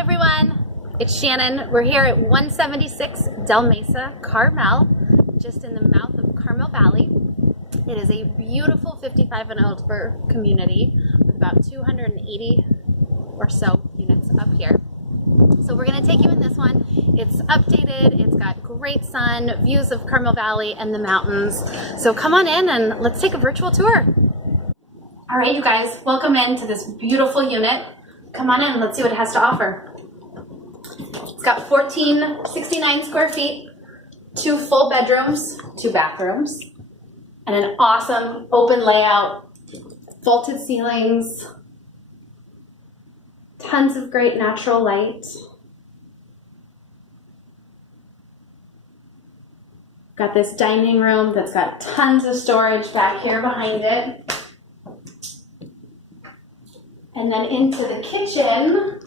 everyone, it's Shannon. We're here at 176 Del Mesa Carmel, just in the mouth of Carmel Valley. It is a beautiful 55 and over community with about 280 or so units up here. So we're going to take you in this one. It's updated, it's got great sun, views of Carmel Valley and the mountains. So come on in and let's take a virtual tour. All right, you guys, welcome into this beautiful unit. Come on in, let's see what it has to offer. It's got 1,469 square feet, 2 full bedrooms, 2 bathrooms, and an awesome open layout, vaulted ceilings, tons of great natural light. Got this dining room that's got tons of storage back here behind it. And then into the kitchen,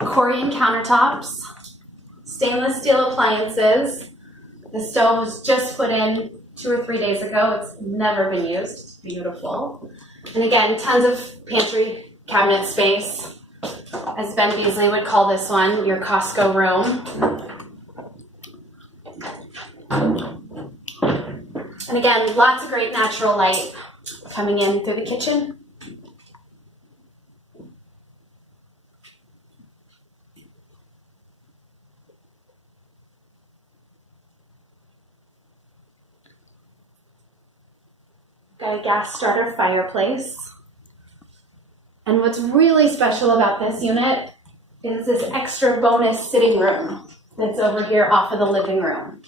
Corian countertops, stainless steel appliances. The stove was just put in 2 or 3 days ago. It's never been used. It's beautiful. And again, tons of pantry cabinet space. As Ben Beesley would call this one, your Costco room. And again, lots of great natural light coming in through the kitchen. Got a gas starter fireplace. And what's really special about this unit is this extra bonus sitting room that's over here off of the living room.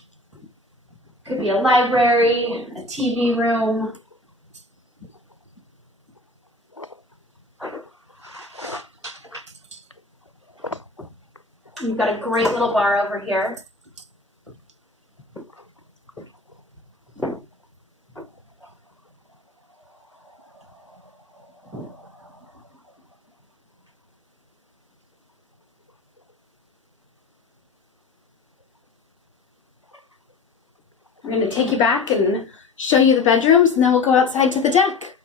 Could be a library, a TV room. You've got a great little bar over here. I'm going to take you back and show you the bedrooms, and then we'll go outside to the deck.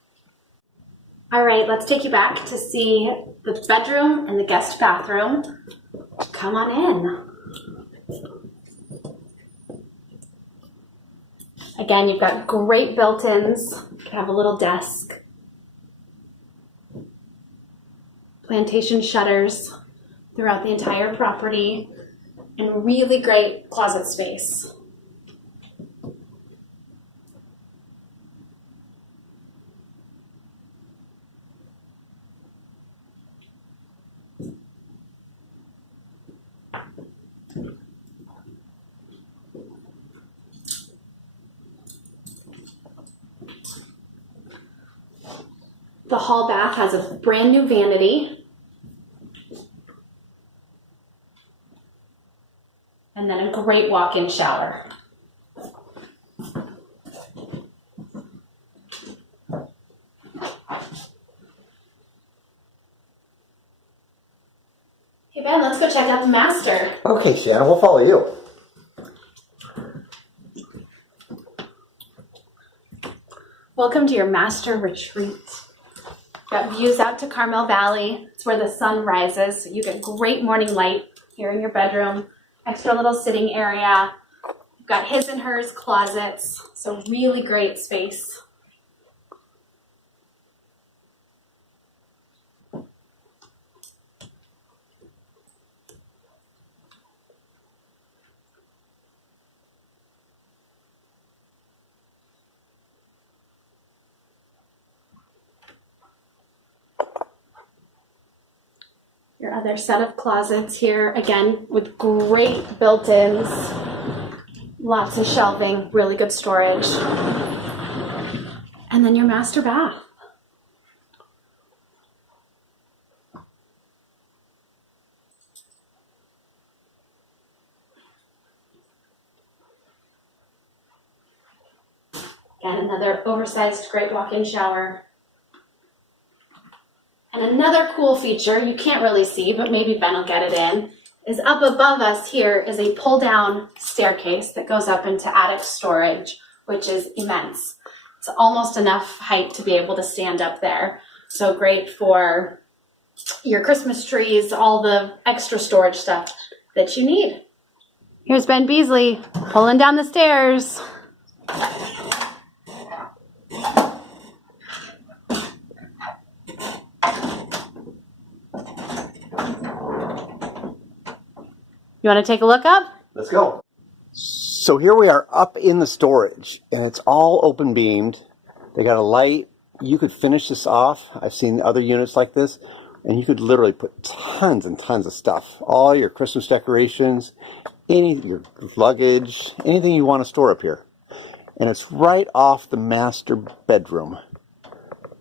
All right, let's take you back to see the bedroom and the guest bathroom. Come on in. Again, you've got great built-ins. You have a little desk. Plantation shutters throughout the entire property, and really great closet space. The hall bath has a brand new vanity. And then a great walk-in shower. Hey Ben, let's go check out the master. Okay, Shannon, we'll follow you. Welcome to your master retreat. Got views out to Carmel Valley. It's where the sun rises, so you get great morning light here in your bedroom. Extra little sitting area. You've got his and hers closets, so really great space. Your other set of closets here, again, with great built-ins, lots of shelving, really good storage. And then your master bath. Again, another oversized great walk-in shower. And another cool feature you can't really see, but maybe Ben will get it in, is up above us here is a pull-down staircase that goes up into attic storage, which is immense. It's almost enough height to be able to stand up there. So great for your Christmas trees, all the extra storage stuff that you need. Here's Ben Beesley pulling down the stairs. You want to take a look up? Let's go. So here we are up in the storage, and it's all open beamed. They got a light. You could finish this off. I've seen other units like this, and you could literally put tons and tons of stuff. All your Christmas decorations, your luggage, anything you want to store up here. And it's right off the master bedroom.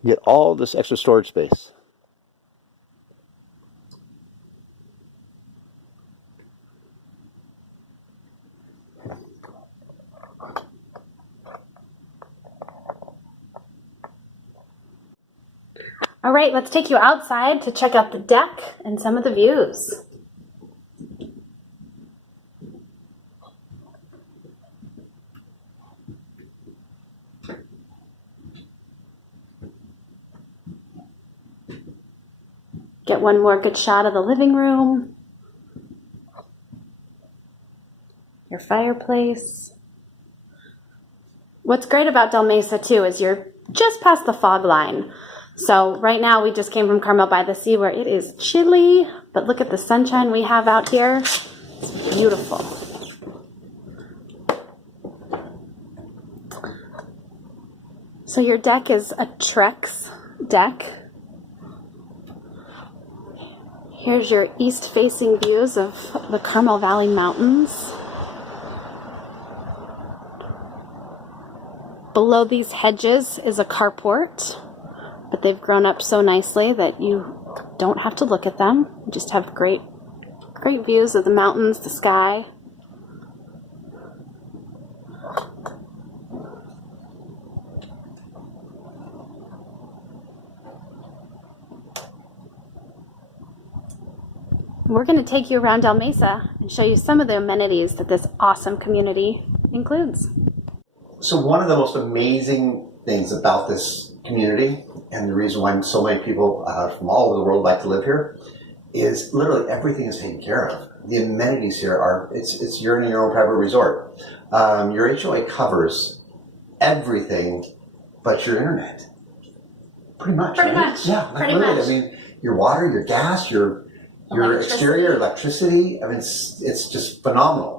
You get all this extra storage space. All right, let's take you outside to check out the deck and some of the views. Get one more good shot of the living room, your fireplace. What's great about Del Mesa too is you're just past the fog line. So right now we just came from Carmel by the Sea where it is chilly, but look at the sunshine we have out here. It's beautiful. So your deck is a Trex deck. Here's your east-facing views of the Carmel Valley Mountains. Below these hedges is a carport, but they've grown up so nicely that you don't have to look at them. You just have great views of the mountains, the sky. We're going to take you around Del Mesa and show you some of the amenities that this awesome community includes. So one of the most amazing things about this community, and the reason why so many people from all over the world like to live here, is literally everything is taken care of. The amenities here are, you're in your own private resort. Your HOA covers everything but your internet. Pretty much, Pretty right? much. Yeah, Pretty literally. much. I mean, your water, your gas, your exterior electricity. I mean, it's just phenomenal.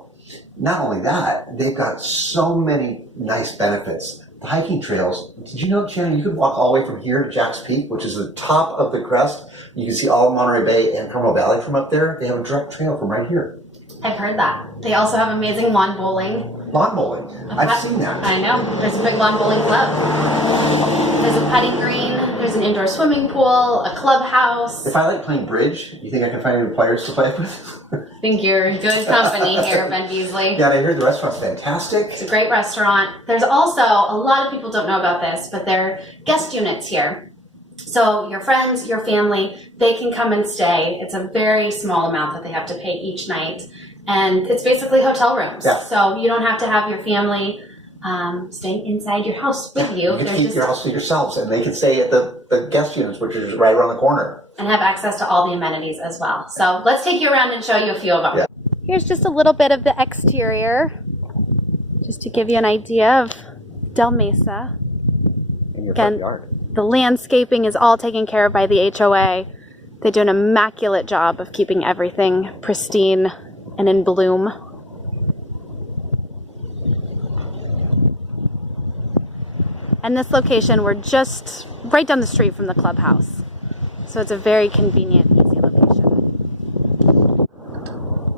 Not only that, they've got so many nice benefits. The hiking trails. Did you know, Shannon, you could walk all the way from here to Jack's Peak, which is the top of the crest. You can see all of Monterey Bay and Carmel Valley from up there. They have a direct trail from right here. I've heard that. They also have amazing lawn bowling. Lawn bowling. I've seen that. I know. There's a big lawn bowling club. There's a putting green. There's an indoor swimming pool, a clubhouse. If I like playing bridge, you think I can find any players to play with? I think you're in good company here, Ben Beesley. Yeah, I hear the restaurant's fantastic. It's a great restaurant. There's also, a lot of people don't know about this, but there are guest units here. So your friends, your family, they can come and stay. It's a very small amount that they have to pay each night. And it's basically hotel rooms. Yeah. So you don't have to have your family staying inside your house with you. You can keep your house to yourselves, and they can stay at the guest units, which is right around the corner. And have access to all the amenities as well. So let's take you around and show you a few of them. Yeah. Here's just a little bit of the exterior, just to give you an idea of Del Mesa. In your front yard. The landscaping is all taken care of by the HOA. They do an immaculate job of keeping everything pristine and in bloom. And this location, we're just right down the street from the clubhouse. So it's a very convenient, easy location.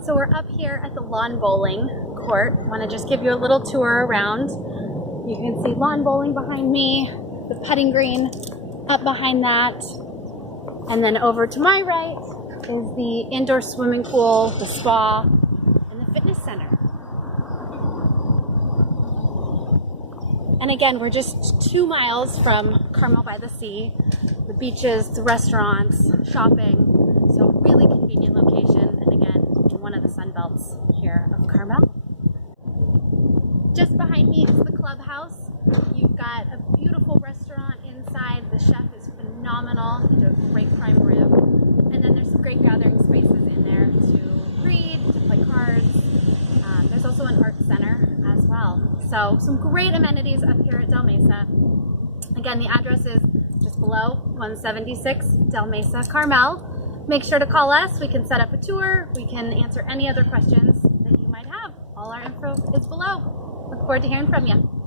So we're up here at the lawn bowling court. I want to just give you a little tour around. You can see lawn bowling behind me, the putting green up behind that. And then over to my right is the indoor swimming pool, the spa, and the fitness center. And again, we're just 2 miles from Carmel by the Sea. The beaches, the restaurants, shopping. So really convenient location. And again, in one of the sun belts here of Carmel. Just behind me is the clubhouse. You've got a beautiful restaurant inside. The chef is phenomenal. They do a great prime rib. And then there's some great gathering spaces in there to read, to play cards. There's also an art center as well. So some great amenities up here at Del Mesa. Again, the address is just below 176 Del Mesa Carmel. Make sure to call us. We can set up a tour. We can answer any other questions that you might have. All our info is below. Look forward to hearing from you.